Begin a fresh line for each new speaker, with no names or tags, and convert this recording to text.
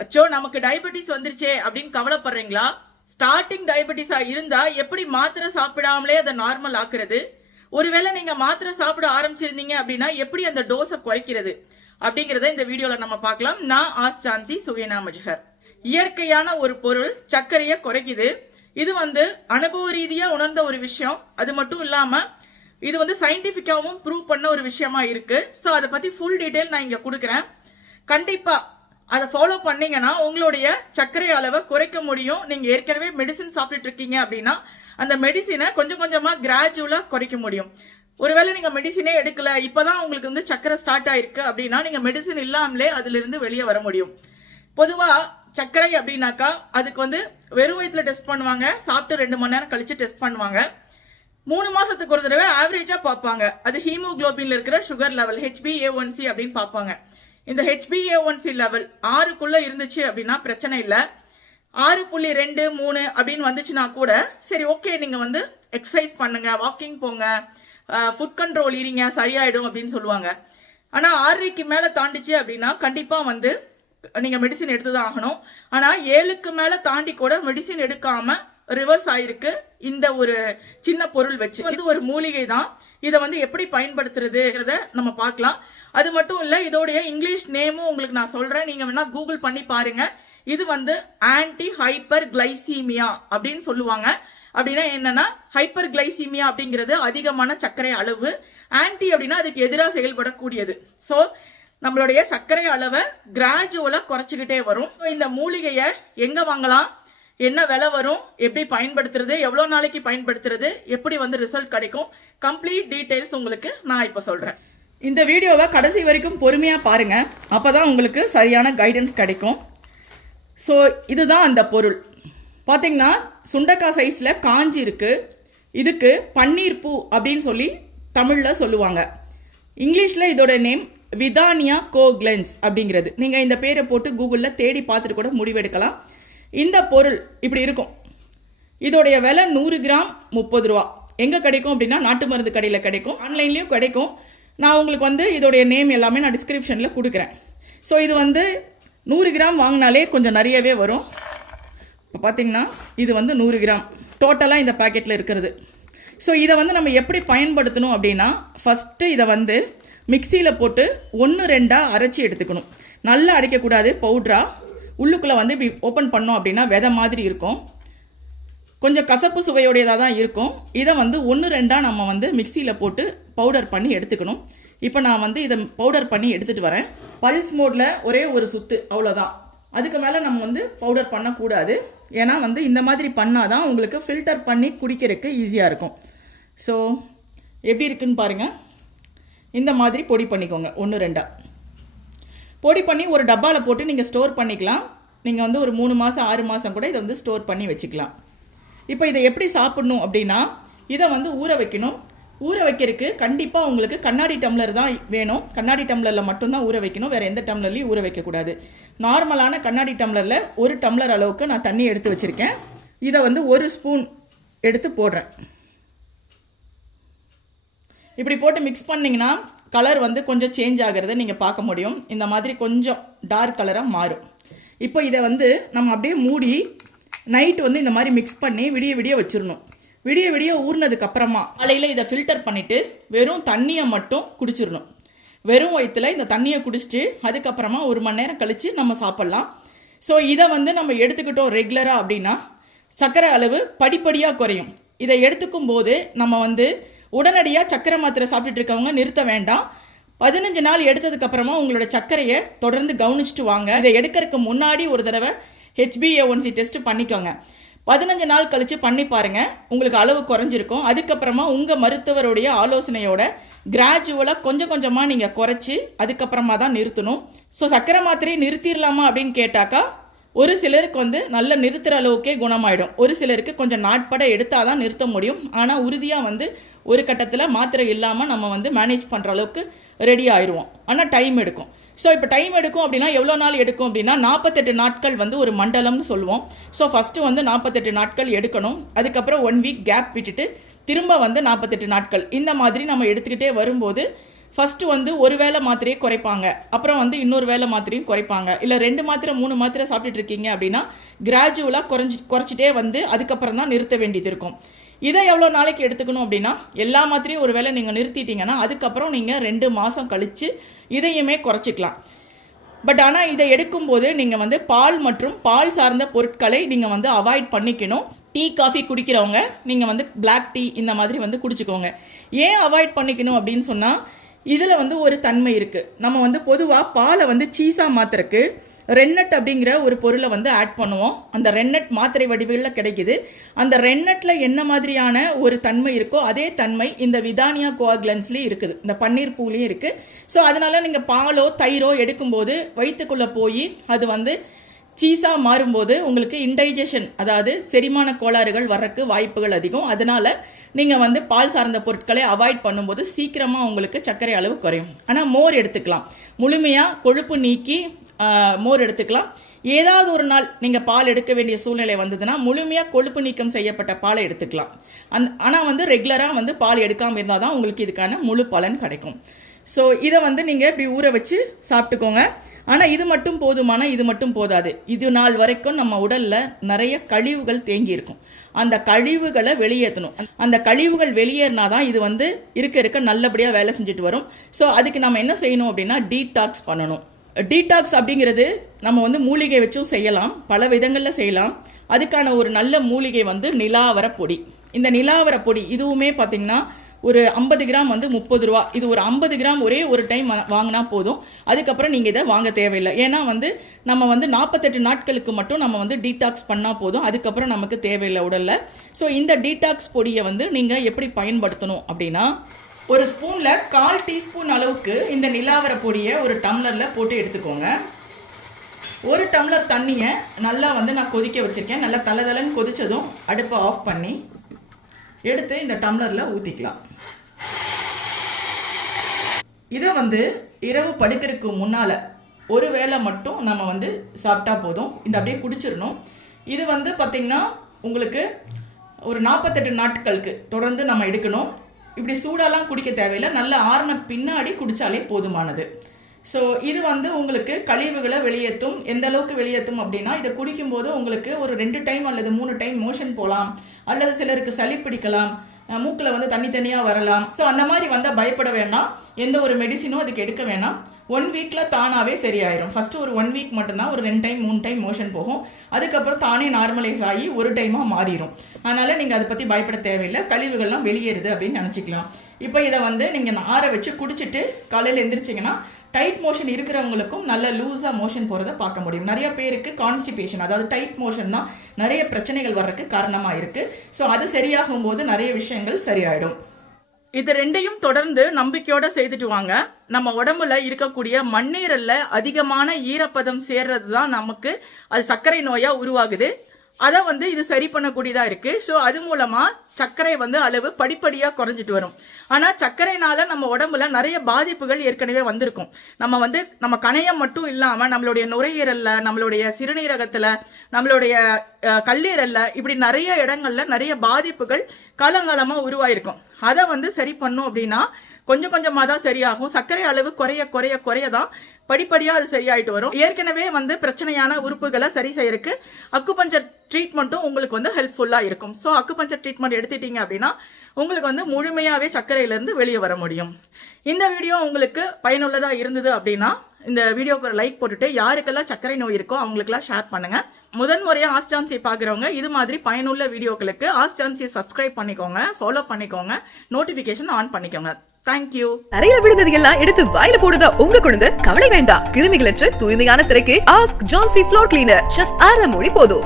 அச்சோ நமக்கு டயபெட்டிஸ் வந்துருச்சே அப்படின்னு கவலைப்படுறீங்களா? ஸ்டார்டிங் டயபெட்டிஸா இருந்தா எப்படி மாத்திரை சாப்பிடாமலே அதை நார்மல் ஆக்குறது? ஒருவேளை நீங்க மாத்திரை சாப்பிட ஆரம்பிச்சிருந்தீங்க அப்படின்னா எப்படி அந்த டோஸை குறைக்கிறது? அப்படிங்கிறத இந்த வீடியோல நம்ம பார்க்கலாம். நான் ஆஸ் சான்சி சுவேனா மஜ்ஹர். இயற்கையான ஒரு பொருள் சர்க்கரையை குறைக்குது. இது வந்து அனுபவ ரீதியா உணர்ந்த ஒரு விஷயம். அது மட்டும் இல்லாம இது வந்து சயின்டிபிக்காவும் ப்ரூவ் பண்ண ஒரு விஷயமா இருக்கு. ஸோ அதை பத்தி ஃபுல் டீட்டெயில் நான் இங்க கொடுக்குறேன். கண்டிப்பா அதை ஃபாலோ பண்ணீங்கன்னா உங்களுடைய சர்க்கரை அளவை குறைக்க முடியும். நீங்கள் ஏற்கனவே மெடிசின் சாப்பிட்டுட்டு இருக்கீங்க அப்படின்னா அந்த மெடிசினை கொஞ்சம் கொஞ்சமாக கிராஜுவலாக குறைக்க முடியும். ஒருவேளை நீங்கள் மெடிசினே எடுக்கல இப்பதான் உங்களுக்கு வந்து சர்க்கரை ஸ்டார்ட் ஆயிருக்கு அப்படின்னா நீங்கள் மெடிசின் இல்லாமலே அதிலிருந்து வெளியே வர முடியும். பொதுவாக சர்க்கரை அப்படின்னாக்கா அதுக்கு வந்து வெறும் வயிற்றுல டெஸ்ட் பண்ணுவாங்க சாப்பிட்டு ரெண்டு மணி நேரம் கழித்து டெஸ்ட் பண்ணுவாங்க. மூணு மாதத்துக்கு ஒரு தடவை ஆவரேஜாக பார்ப்பாங்க. அது ஹீமோகுளோபின்ல இருக்கிற sugar level H B A one C அப்படின்னு பார்ப்பாங்க. இந்த H B A one C level ஆறுக்குள்ளே இருந்துச்சு அப்படின்னா பிரச்சனை இல்லை. ஆறு புள்ளி ரெண்டு மூணு அப்படின்னு வந்துச்சுன்னா கூட சரி ஓகே நீங்கள் வந்து எக்ஸசைஸ் பண்ணுங்க வாக்கிங் போங்க ஃபுட் கண்ட்ரோல் இருங்க சரியாயிடும் அப்படின்னு சொல்லுவாங்க. ஆனால் ஆறரைக்கு மேலே தாண்டிச்சு அப்படின்னா கண்டிப்பாக வந்து நீங்கள் மெடிசின் எடுத்து தான் ஆகணும். ஆனால் ஏழுக்கு மேலே தாண்டி கூட மெடிசின் எடுக்காமல் ரிவர்ஸ் ஆயிருக்கு. இந்த ஒரு சின்ன பொருள் வச்சு. இது ஒரு மூலிகை தான். இதை வந்து எப்படி பயன்படுத்துறதுங்கிறத நம்ம பார்க்கலாம். அது மட்டும் இல்லை இதோடைய இங்கிலீஷ் நேமும் உங்களுக்கு நான் சொல்கிறேன் நீங்கள் வேணால் கூகுள் பண்ணி பாருங்க. இது வந்து ஆன்டி ஹைப்பர் கிளைசீமியா அப்படின்னு சொல்லுவாங்க. அப்படின்னா என்னன்னா ஹைப்பர் கிளைசீமியா அப்படிங்கிறது அதிகமான சர்க்கரை அளவு. ஆன்டி அப்படின்னா அதுக்கு எதிராக செயல்படக்கூடியது. ஸோ நம்மளுடைய சர்க்கரை அளவை கிராஜுவலாக குறைச்சிக்கிட்டே வரும். இந்த மூலிகையை எங்கே வாங்கலாம்? என்ன விலை வரும் எப்படி பயன்படுத்துறது எவ்வளோ நாளைக்கு பயன்படுத்துறது எப்படி வந்து ரிசல்ட் கிடைக்கும் கம்ப்ளீட் டீட்டெயில்ஸ் உங்களுக்கு நான் இப்போ சொல்கிறேன் இந்த வீடியோவை கடைசி வரைக்கும் பொறுமையாக பாருங்கள் அப்போ தான் உங்களுக்கு சரியான கைடன்ஸ் கிடைக்கும். ஸோ இதுதான் அந்த பொருள். பார்த்தீங்கன்னா சுண்டக்காய் சைஸில் காஞ்சி இருக்குது இதுக்கு பன்னீர் பூ அப்படின்னு சொல்லி தமிழில் சொல்லுவாங்க. இங்கிலீஷில் இதோட நேம் விதானியா கோக்லென்ஸ் அப்படிங்கிறது. நீங்கள் இந்த பேரை போட்டு கூகுளில் தேடி பார்த்துட்டு கூட முடிவெடுக்கலாம். இந்த பொருள் இப்படி இருக்கும். இதோடைய விலை நூறு கிராம் முப்பது ரூபா. எங்கே கிடைக்கும் அப்படின்னா நாட்டு மருந்து கடையில் கிடைக்கும். ஆன்லைன்லேயும் கிடைக்கும். நான் உங்களுக்கு வந்து இதோடைய நேம் எல்லாமே நான் டிஸ்கிரிப்ஷனில் கொடுக்குறேன். ஸோ இது வந்து நூறு கிராம் வாங்கினாலே கொஞ்சம் நிறையவே வரும். இப்போ பார்த்தீங்கன்னா இது வந்து நூறு கிராம். டோட்டலாக இந்த பேக்கெட்டில் இருக்கிறது. ஸோ இதை வந்து நம்ம எப்படி பயன்படுத்தணும் அப்படின்னா ஃபஸ்ட்டு இதை வந்து மிக்சியில் போட்டு ஒன்று ரெண்டாக அரைச்சி எடுத்துக்கணும். நல்லா அரைக்கக்கூடாது பவுட்ராக உள்ளுக்குள்ளே வந்து இப்படி ஓப்பன் பண்ணோம் அப்படின்னா விதை மாதிரி இருக்கும். கொஞ்சம் கசப்பு சுவையுடையதாக தான் இருக்கும். இதை வந்து ஒன்று ரெண்டாக நம்ம வந்து மிக்சியில் போட்டு பவுடர் பண்ணி எடுத்துக்கணும். இப்போ நான் வந்து இதை பவுடர் பண்ணி எடுத்துகிட்டு வரேன். பல்ஸ் மோடில் ஒரே ஒரு சுத்து அவ்வளோதான் அதுக்கு மேலே நம்ம வந்து பவுடர் பண்ணக்கூடாது. ஏன்னா வந்து இந்த மாதிரி பண்ணால் தான் உங்களுக்கு ஃபில்டர் பண்ணி குடிக்கிறதுக்கு ஈஸியாக இருக்கும். ஸோ எப்படி இருக்குன்னு பாருங்கள் இந்த மாதிரி பொடி பண்ணிக்கோங்க ஒன்று ரெண்டாக பொடி பண்ணி ஒரு டப்பாவில் போட்டு நீங்கள் ஸ்டோர் பண்ணிக்கலாம். நீங்கள் வந்து ஒரு மூணு மாதம் ஆறு மாதம் கூட இதை வந்து ஸ்டோர் பண்ணி வச்சுக்கலாம். இப்போ இதை எப்படி சாப்பிடணும் அப்படின்னா இதை வந்து ஊற வைக்கணும். ஊற வைக்கிறதுக்கு கண்டிப்பாக உங்களுக்கு கண்ணாடி டம்ளர் தான் வேணும். கண்ணாடி டம்ளரில் மட்டும்தான் ஊற வைக்கணும். வேறு எந்த டம்ளர்லையும் ஊற வைக்கக்கூடாது நார்மலான கண்ணாடி டம்ளரில் ஒரு டம்ளர் அளவுக்கு நான் தண்ணி எடுத்து வச்சுருக்கேன். இதை வந்து ஒரு ஸ்பூன் எடுத்து போடுறேன். இப்படி போட்டு மிக்ஸ் பண்ணிங்கன்னா கலர் வந்து கொஞ்சம் சேஞ்ச் ஆகிறத நீங்கள் பார்க்க முடியும். இந்த மாதிரி கொஞ்சம் டார்க் கலராக மாறும். இப்போ இதை வந்து நம்ம அப்படியே மூடி நைட் வந்து இந்த மாதிரி மிக்ஸ் பண்ணி விடிய விடிய வச்சிடணும். விடிய விடிய ஊறினதுக்கப்புறமா காலையில் இதை ஃபில்டர் பண்ணிவிட்டு வெறும் தண்ணியை மட்டும் குடிச்சிடணும். வெறும் வயிற்றுல இந்த தண்ணியை குடிச்சிட்டு அதுக்கப்புறமா ஒரு மணி நேரம் கழித்து நம்ம சாப்பிட்லாம். ஸோ இதை வந்து நம்ம எடுத்துக்கிட்டோம் ரெகுலராக அப்படின்னா சர்க்கரை அளவு படிப்படியாக குறையும். இதை எடுத்துக்கும் போது நம்ம வந்து உடனடியாக சக்கரை மாத்திரை சாப்பிட்டுட்டு இருக்கவங்க நிறுத்த வேண்டாம். பதினஞ்சு நாள் எடுத்ததுக்கப்புறமா உங்களோட சர்க்கரையை தொடர்ந்து கவனிச்சுட்டு வாங்க. இதை எடுக்கிறதுக்கு முன்னாடி ஒரு தடவை ஹெச்பிஏ ஒன்சி டெஸ்ட் பண்ணிக்கோங்க. பதினஞ்சு நாள் கழித்து பண்ணி பாருங்கள் உங்களுக்கு அளவு குறைஞ்சிருக்கும். அதுக்கப்புறமா உங்கள் மருத்துவருடைய ஆலோசனையோட கிராஜுவலாக கொஞ்சம் கொஞ்சமாக நீங்கள் குறைச்சி அதுக்கப்புறமா தான் நிறுத்தணும். ஸோ சர்க்கரை மாத்திரையை நிறுத்திடலாமா அப்படின்னு கேட்டாக்கா ஒரு சிலருக்கு வந்து நல்ல நிறுத்துகிற அளவுக்கே குணமாயிடும். ஒரு சிலருக்கு கொஞ்சம் நாட்பட எடுத்தால் தான் நிறுத்த முடியும். ஆனால் உறுதியாக வந்து ஒரு கட்டத்தில் மாத்திரை இல்லாமல் நம்ம வந்து மேனேஜ் பண்ணுற அளவுக்கு ரெடி ஆயிடுவோம் ஆனால் டைம் எடுக்கும். ஸோ இப்போ டைம் எடுக்கும் அப்படின்னா எவ்வளோ நாள் எடுக்கும் அப்படின்னா நாற்பத்தெட்டு நாட்கள் வந்து ஒரு மண்டலம்னு சொல்லுவோம். ஸோ ஃபஸ்ட்டு வந்து நாற்பத்தெட்டு நாட்கள் எடுக்கணும். அதுக்கப்புறம் ஒன் வீக் கேப் விட்டுட்டு திரும்ப வந்து நாற்பத்தெட்டு நாட்கள். இந்த மாதிரி நம்ம எடுத்துக்கிட்டே வரும்போது ஃபஸ்ட்டு வந்து ஒரு வேளை மாத்திரையை குறைப்பாங்க. அப்புறம் வந்து இன்னொரு வேளை மாத்திரையும் குறைப்பாங்க. இல்லை ரெண்டு மாத்திரை மூணு மாத்திரை சாப்பிட்டுட்டு இருக்கீங்க அப்படின்னா கிராஜுவலாக குறைஞ்சி குறைச்சிட்டே வந்து அதுக்கப்புறம் தான் நிறுத்த வேண்டியது இருக்கும். இதை எவ்வளோ நாளைக்கு எடுத்துக்கணும் அப்படின்னா எல்லா மாத்திரையும் ஒரு வேளை நீங்கள் நிறுத்திட்டீங்கன்னா அதுக்கப்புறம் நீங்கள் ரெண்டு மாதம் கழித்து இதையுமே குறைச்சிக்கலாம். பட் ஆனால் இதை எடுக்கும்போது நீங்கள் வந்து பால் மற்றும் பால் சார்ந்த பொருட்களை நீங்கள் வந்து அவாய்ட் பண்ணிக்கணும். டீ காஃபி குடிக்கிறவங்க நீங்கள் வந்து பிளாக் டீ இந்த மாதிரி வந்து குடிச்சுக்கோங்க. ஏன் அவாய்ட் பண்ணிக்கணும் அப்படின்னு சொன்னால் இதில் வந்து ஒரு தன்மை இருக்குது நம்ம வந்து பொதுவாக பாலை வந்து சீஸாக மாத்துறதுக்கு ரென்னட் அப்படிங்கிற ஒரு பொருளை வந்து ஆட் பண்ணுவோம். அந்த ரென்னட் மாத்திரை வடிவில் கிடைக்குது. அந்த ரென்னட்டில் என்ன மாதிரியான ஒரு தன்மை இருக்கோ அதே தன்மை இந்த விதானியா கோஆக்லன்ஸ்லேயும் இருக்குது. இந்த பன்னீர் பூலையும் இருக்குது ஸோ அதனால் நீங்கள் பாலோ தயிரோ எடுக்கும்போது வயிற்றுக்குள்ளே போய் அது வந்து சீஸாக மாறும்போது உங்களுக்கு இன்டைஜஷன் அதாவது செரிமான கோளாறுகள் வர்றக்கு வாய்ப்புகள் அதிகம். அதனால் நீங்கள் வந்து பால் சார்ந்த பொருட்களை அவாய்ட் பண்ணும்போது சீக்கிரமாக உங்களுக்கு சர்க்கரை அளவு குறையும். ஆனால் மோர் எடுத்துக்கலாம். முழுமையாக கொழுப்பு நீக்கி மோர் எடுத்துக்கலாம். ஏதாவது ஒரு நாள் நீங்கள் பால் எடுக்க வேண்டிய சூழ்நிலை வந்ததுன்னா முழுமையாக கொழுப்பு நீக்கம் செய்யப்பட்ட பாலை எடுத்துக்கலாம். அந் ஆனால் வந்து ரெகுலராக வந்து பால் எடுக்காமல் இருந்தால் தான் உங்களுக்கு இதுக்கான முழு பலன் கிடைக்கும். ஸோ இதை வந்து நீங்கள் இப்படி ஊற வச்சு சாப்பிட்டுக்கோங்க. ஆனால் இது மட்டும் போதுமான இது மட்டும் போதாது. இது நாள் வரைக்கும் நம்ம உடலில் நிறைய கழிவுகள் தேங்கியிருக்கும் அந்த கழிவுகளை வெளியேற்றணும். அந்த கழிவுகள் வெளியேறினா தான் இது வந்து இருக்க இருக்க நல்லபடியாக வேலை செஞ்சுட்டு வரும். ஸோ அதுக்கு நம்ம என்ன செய்யணும் அப்படின்னா டீடாக்ஸ் பண்ணணும். டீடாக்ஸ் அப்படிங்கிறது நம்ம வந்து மூலிகை வச்சும் செய்யலாம். பல விதங்களில் செய்யலாம். அதுக்கான ஒரு நல்ல மூலிகை வந்து நிலாவர பொடி. இந்த நிலாவர பொடி இதுவுமே பார்த்திங்கன்னா ஒரு ஐம்பது கிராம் வந்து முப்பது ரூபா. இது ஒரு ஐம்பது கிராம் ஒரே ஒரு டைம் வாங்கினா போதும். அதுக்கப்புறம் நீங்கள் இதை வாங்க தேவையில்லை. ஏன்னா வந்து நம்ம வந்து நாற்பத்தெட்டு நாட்களுக்கு மட்டும் நம்ம வந்து டீடாக்ஸ் பண்ணால் போதும். அதுக்கப்புறம் நமக்கு தேவையில்லை உடலில். ஸோ இந்த டீடாக்ஸ் பொடியை வந்து நீங்கள் எப்படி பயன்படுத்தணும் அப்படின்னா ஒரு ஸ்பூனில் கால் டீஸ்பூன் அளவுக்கு இந்த நிலாவர பொடியை ஒரு டம்ளரில் போட்டு எடுத்துக்கோங்க. ஒரு டம்ளர் தண்ணியை நல்லா வந்து நான் கொதிக்க வச்சுருக்கேன். நல்லா தளதலன்னு கொதித்ததும் அடுப்பை ஆஃப் பண்ணி எடுத்து இந்த டம்ளரில் ஊற்றிக்கலாம் இதை வந்து இரவு படுக்கிறதுக்கு முன்னால் ஒரு வேளை மட்டும் நம்ம வந்து சாப்பிட்டா போதும். இந்த அப்படியே குடிச்சிடணும். இது வந்து பார்த்திங்கன்னா உங்களுக்கு ஒரு நாற்பத்தெட்டு நாட்களுக்கு தொடர்ந்து நம்ம எடுக்கணும். இப்படி சூடாலாம் குடிக்க தேவையில்லை. நல்ல ஆறின பின்னாடி குடித்தாலே போதுமானது. ஸோ இது வந்து உங்களுக்கு கழிவுகளை வெளியேற்றும். எந்த அளவுக்கு வெளியேற்றும் அப்படின்னா இதை குடிக்கும்போது உங்களுக்கு ஒரு ரெண்டு டைம் அல்லது மூணு டைம் மோஷன் போகலாம். அல்லது சிலருக்கு சளி பிடிக்கலாம். மூக்கில் வந்து தனித்தனியாக வரலாம். ஸோ அந்த மாதிரி வந்தால் பயப்பட வேணாம் எந்த ஒரு மெடிசினும் அதுக்கு எடுக்க வேணாம். ஒன் வீக்கில் தானாகவே சரியாயிரும். ஃபஸ்ட்டு ஒரு ஒன் வீக் மட்டும்தான். ஒரு ரெண்டு டைம் மூணு டைம் மோஷன் போகும். அதுக்கப்புறம் தானே நார்மலைஸ் ஆகி ஒரு டைமாக மாறிடும் அதனால் நீங்கள் அதை பற்றி பயப்பட தேவையில்லை. கழிவுகள்லாம் வெளியேறுது அப்படின்னு நினச்சிக்கலாம். இப்போ இதை வந்து நீங்கள் ஆற வச்சு குடிச்சிட்டு காலையில் எந்திரிச்சிங்கன்னா டைட் மோஷன் இருக்கிறவங்களுக்கும் நல்ல லூஸாக மோஷன் போகிறத பார்க்க முடியும். நிறைய பேருக்கு கான்ஸ்டிபேஷன் அதாவது டைட் மோஷன்னா நிறைய பிரச்சனைகள் வர்றதுக்கு காரணமாக இருக்குது ஸோ அது சரியாகும் போது நிறைய விஷயங்கள் சரியாயிடும். இது ரெண்டையும் தொடர்ந்து நம்பிக்கையோட செய்துட்டு வாங்க. நம்ம உடம்புல இருக்கக்கூடிய மண்ணீரல்ல அதிகமான ஈரப்பதம் சேர்றது தான் நமக்கு அது சர்க்கரை நோயா உருவாகுது. அதை வந்து இது சரி பண்ணக்கூடியதாக இருக்குது ஸோ அது மூலமாக சர்க்கரை வந்து அளவு படிப்படியாக குறைஞ்சிட்டு வரும். ஆனால் சர்க்கரைனால நம்ம உடம்புல நிறைய பாதிப்புகள் ஏற்கனவே வந்திருக்கும். நம்ம வந்து நம்ம கணையம் மட்டும் இல்லாமல் நம்மளுடைய நுரையீரலில் நம்மளுடைய சிறுநீரகத்தில் நம்மளுடைய கல்லீரலில் இப்படி நிறைய இடங்கள்ல நிறைய பாதிப்புகள் காலங்காலமாக உருவாயிருக்கும். அதை வந்து சரி பண்ணும் அப்படின்னா கொஞ்சம் கொஞ்சமாக தான் சரியாகும். சர்க்கரை அளவு குறைய குறைய குறைய தான் படிப்படியாக அது சரியாயிட்டு வரும். ஏற்கனவே வந்து பிரச்சனையான உறுப்புகளை சரி செய்யறதுக்கு அக்குபஞ்சர் ட்ரீட்மெண்ட்டும் உங்களுக்கு வந்து ஹெல்ப்ஃபுல்லாக இருக்கும். ஸோ அக்குபஞ்சர் ட்ரீட்மெண்ட் எடுத்துட்டீங்க அப்படின்னா உங்களுக்கு வந்து முழுமையாகவே சர்க்கரையிலேருந்து வெளியே வர முடியும். இந்த வீடியோ உங்களுக்கு பயனுள்ளதாக இருந்தது அப்படின்னா இந்த வீடியோக்கு ஒரு லைக் போட்டுட்டு யாருக்கெல்லாம் சர்க்கரை நோய் இருக்கோ அவங்களுக்கெல்லாம் ஷேர் பண்ணுங்க. முதன்முறையாக ஆஸ்டான்சியை பார்க்குறவங்க இது மாதிரி பயனுள்ள வீடியோக்களுக்கு ஆஸ்டான்சியை சப்ஸ்கிரைப் பண்ணிக்கோங்க ஃபாலோ பண்ணிக்கோங்க நோட்டிஃபிகேஷன் ஆன் பண்ணிக்கோங்க. தேங்க்யூ
தரையில விழுந்தது எல்லாம் எடுத்து வாயில போடுதா உங்க குழந்தை? கவலை வேண்டாம். கிருமிகளற்ற தூய்மையான திரைக்கு ஆஸ்க் ஜான்சி ஃப்ளோர் கிளீனர் ஜஸ்ட் அரை மொழி போதும்.